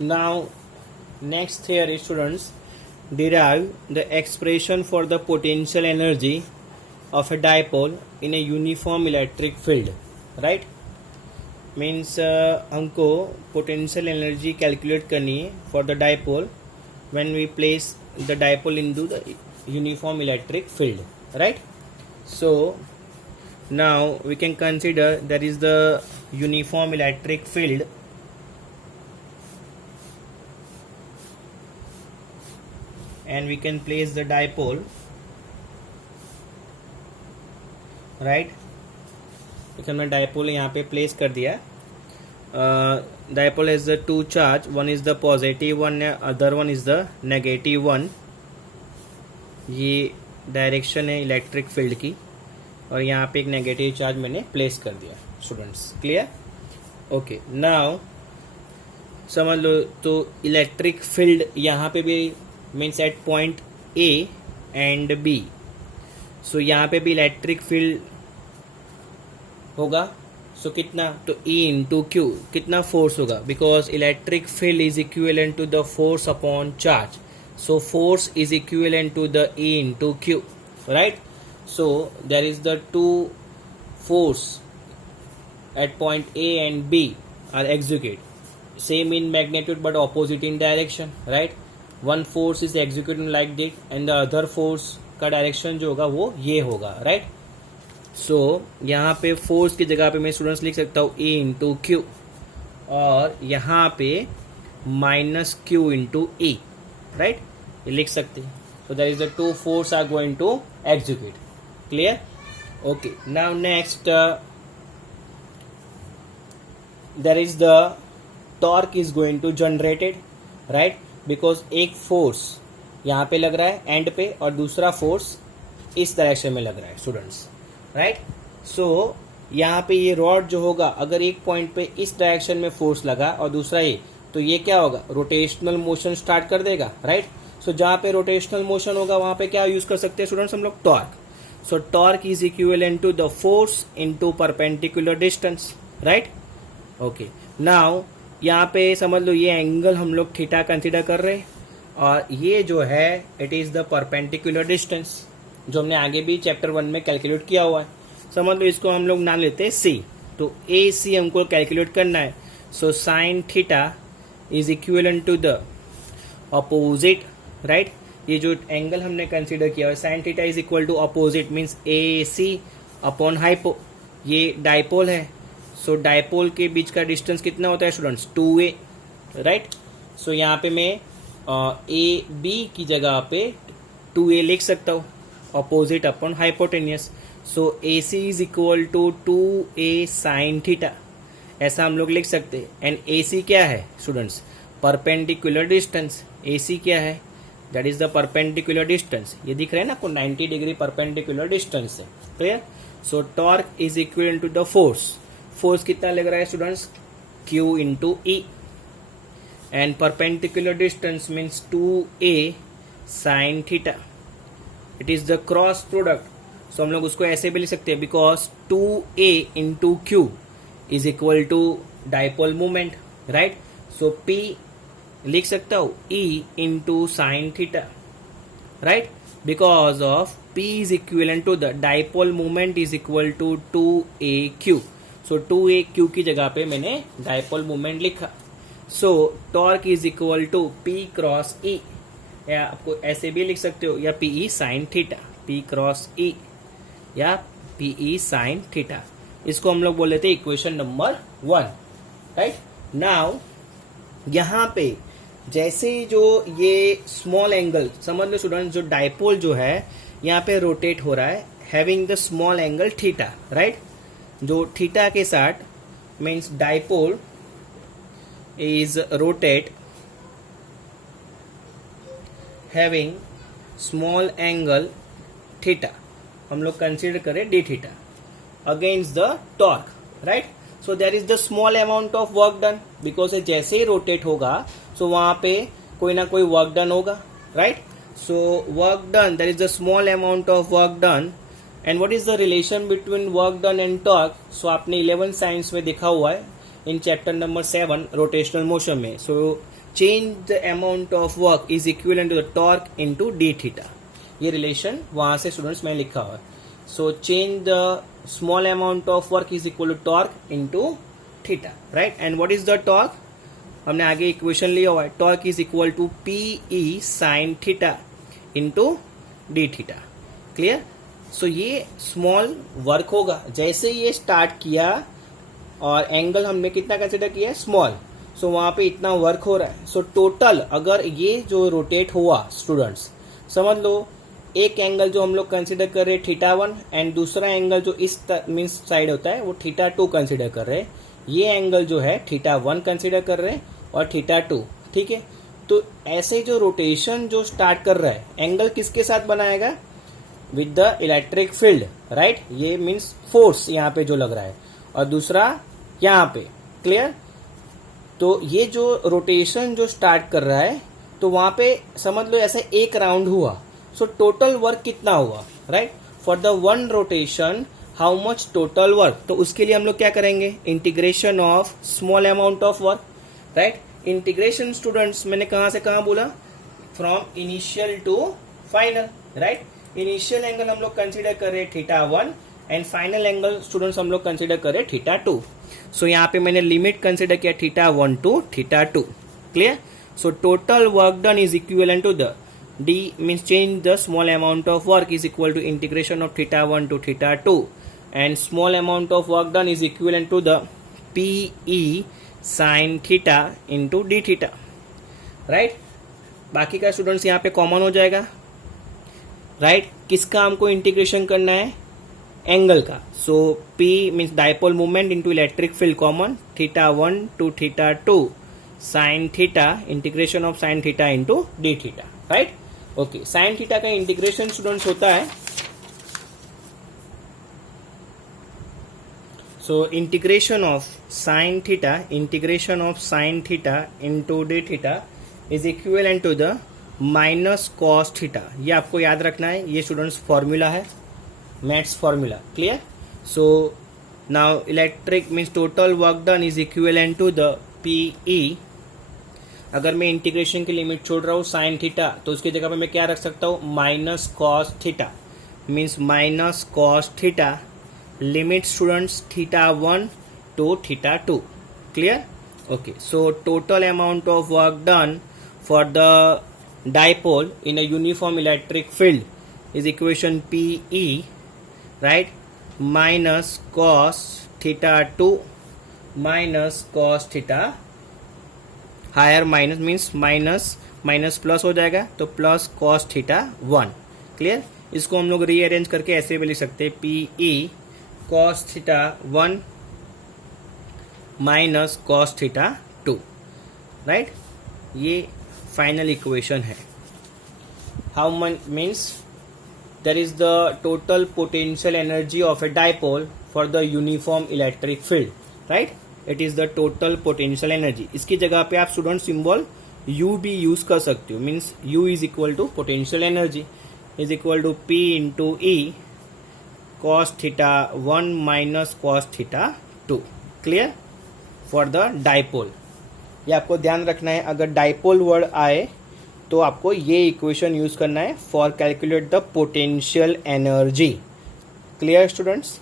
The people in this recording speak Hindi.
Now, next theory, students, derive the expression for the potential energy of a dipole in a uniform electric field. Right? Means हमको पोटेंशियल एनर्जी कैलकुलेट करनी है for the dipole when we place the dipole into the uniform electric field. Right? So now we can consider that is the uniform electric field and we can place the dipole. Right? तो मैं डायपोल यहाँ पे प्लेस कर दिया. Dipole is the to charge, one is the positive one, other one is the negative one. ये डायरेक्शन है इलेक्ट्रिक फील्ड की और यहाँ पे एक नेगेटिव चार्ज मैंने प्लेस कर दिया. Students, clear? ओके, नाउ समझ लो. तो इलेक्ट्रिक फील्ड यहाँ पे भी means at point A and B. So यहाँ पे भी इलेक्ट्रिक फील्ड होगा. सो कितना? तो E इंटू क्यू. कितना फोर्स होगा? Because electric field is equivalent to the force upon charge. So force is equivalent to the E into q. Right? So there is the two force at point A and B are executed same in magnitude but opposite in direction. Right? One force is executing like this and the other force का डायरेक्शन जो होगा वो ये होगा. राइट? सो यहाँ पे फोर्स की जगह पे मैं स्टूडेंट्स लिख सकता हूँ E इंटू क्यू और यहाँ पे minus q into E. Right? ये लिख सकते हैं. So that is the two force are going to execute. Clear? Okay, now next there is the torque is going to generated. Right? Because एक फोर्स यहाँ पे लग रहा है एंड पे और दूसरा फोर्स इस डायरेक्शन में लग रहा है. Students, right? सो यहाँ पे ये रॉड जो होगा, अगर एक पॉइंट पे इस डायरेक्शन में फोर्स लगा और दूसरा ये, तो ये क्या होगा? रोटेशनल मोशन स्टार्ट कर देगा. राइट? सो जहाँ पे रोटेशनल मोशन होगा वहां पे क्या यूज कर सकते हैं स्टूडेंट्स हम लोग? Torque. So torque is equivalent to the force into perpendicular distance. Right? Okay, now यहाँ पे समझ लो ये एंगल हम लोग थीटा कंसिडर कर रहे हैं और ये जो है it is the perpendicular distance जो हमने आगे भी चैप्टर 1 में कैलकुलेट किया हुआ है. समझ लो इसको हम लोग नाम लेते हैं सी. तो ए सी हमको कैलकुलेट करना है. So sine theta is equivalent to the opposite. Right? ये जो एंगल हमने कंसिडर किया है sine theta is equal to opposite means A C upon hypo. ये डाइपोल है. सो डाइपोल के बीच का डिस्टेंस कितना होता है स्टूडेंट्स? 2a. राइट? सो यहाँ पे मैं ए बी की जगह पे 2a लिख सकता हूँ, opposite upon hypotenuse. So A C is equal to 2a sine theta. ऐसा हम लोग लिख सकते हैं. एंड ए सी क्या है students? Perpendicular distance. A C क्या है? That is the perpendicular distance. ये दिख रहा है ना आपको 90 डिग्री परपेंडिकुलर डिस्टेंस है. Clear? So torque is equal to the force. Force कितना लग रहा है students? Q into E and perpendicular distance means 2a sine theta. It is the cross product. So हम लोग उसको ऐसे भी लिख सकते हैं because 2a into Q is equal to dipole movement. Right? So P लिख सकता हूँ E into sine theta. Right? Because of P is equivalent to the dipole movement is equal to 2aq. So 2aq की जगह पे मैंने डाइपोल मूवमेंट लिखा. So torque is equal to P cross E. या आपको ऐसे भी लिख सकते हो या PE sine theta. P cross E या PE साइन थीटा. इसको हम लोग बोल लेते हैं इक्वेशन नंबर 1. राइट? नाउ यहाँ पे जैसे जो ये स्मॉल एंगल समझ लो स्टूडेंट, जो डाइपोल जो है यहाँ पे रोटेट हो रहा है having the small angle theta. Right? जो थीटा के साथ means dipole is rotate having small angle theta. हम लोग कंसीडर करें d theta against the torque. Right? So there is the small amount of work done because जैसे ही रोटेट होगा सो वहां पे कोई ना कोई वर्क डन होगा. Right? So work done, there is the small amount of work done. And what is the relation between work done and torque? So आपने 11th साइंस में देखा हुआ है in chapter number 7 rotational motion में. So change the amount of work is equivalent to the torque into d theta. ये रिलेशन वहां से स्टूडेंट्स में लिखा हुआ है। So change the small amount of work is equal to torque into theta, right. And what is the torque, हमने आगे इक्वेशन लिया हुआ है, torque is equal to P E sine theta into d theta. Clear. So ये स्मॉल वर्क होगा, जैसे ये स्टार्ट किया और एंगल हमने कितना कंसिडर किया है, स्मॉल। सो वहां पे इतना वर्क हो रहा है। सो टोटल अगर ये जो रोटेट हुआ स्टूडेंट्स, समझ लो एक एंगल जो हम लोग कंसिडर कर रहे हैं θ1 एंड दूसरा एंगल जो इस मीन्स साइड होता है वो θ2 कंसिडर कर रहे हैं। ये एंगल जो है θ1 कंसिडर कर रहे हैं और θ2, ठीक है। तो ऐसे जो रोटेशन जो स्टार्ट कर रहा है, एंगल किसके साथ बनाएगा, with the electric field, right. ये मीन्स फोर्स यहाँ पे जो लग रहा है, और दूसरा यहाँ पे। क्लियर। तो ये जो रोटेशन जो स्टार्ट कर रहा है, तो वहां पे समझ लो ऐसा एक राउंड हुआ। सो टोटल वर्क कितना हुआ, right. For the one rotation how much total work, तो उसके लिए हम लोग क्या करेंगे, integration of small amount of work, right. Integration students मैंने कहां से कहां बोला, from initial to final, right. Initial angle हम लोग कंसिडर कर रहे θ1 एंड फाइनल एंगल स्टूडेंट्स हम लोग कंसिडर कर रहे θ2। सो यहाँ पे मैंने लिमिट कंसिडर किया θ1 to θ2। Clear. So total work done is equivalent to the d means change the small amount of work is equal to integration of θ1 to θ2 and small amount of work done is equivalent to the pe sin theta into d theta, right। बाकी का स्टूडेंट्स यहाँ पे कॉमन हो जाएगा, राइट। किसका हमको इंटीग्रेशन करना है, एंगल का। So p means dipole movement into electric field common, θ1 to θ2 sine theta, integration of sine theta into d theta, right. Okay, sine theta का इंटीग्रेशन स्टूडेंट्स होता है, so integration of sine theta into d theta is equivalent to the minus cos theta. ये आपको याद रखना है, ये स्टूडेंट्स फॉर्मूला है, maths formula. Clear. So now electric means total work done is equivalent to the PE. अगर मैं इंटीग्रेशन की लिमिट छोड़ रहा हूँ साइन थीटा, तो उसकी जगह पे मैं क्या रख सकता हूँ, minus cos theta, means minus cos theta, limit students θ1 to θ2। Clear. Okay, so total amount of work done for the dipole in a uniform electric field is equation PE, right, minus cos θ2 minus cos θ, higher minus means minus minus plus हो जाएगा, तो प्लस cos θ1। क्लियर। इसको हम लोग रीअरेंज करके ऐसे भी लिख सकते हैं, PE cos θ1 minus cos θ2, right. ये फाइनल इक्वेशन है। How much means there is the total potential energy of a dipole for the uniform electric field, right. It is the total potential energy. इसकी जगह पे आप स्टूडेंट सिंबल U भी यूज कर सकते हो, means U is equal to potential energy is equal to P into E cos θ1 minus cos θ2। Clear. For the dipole, ये आपको ध्यान रखना है, अगर डाइपोल वर्ड आए तो आपको ये इक्वेशन यूज करना है for calculate the potential energy. Clear students.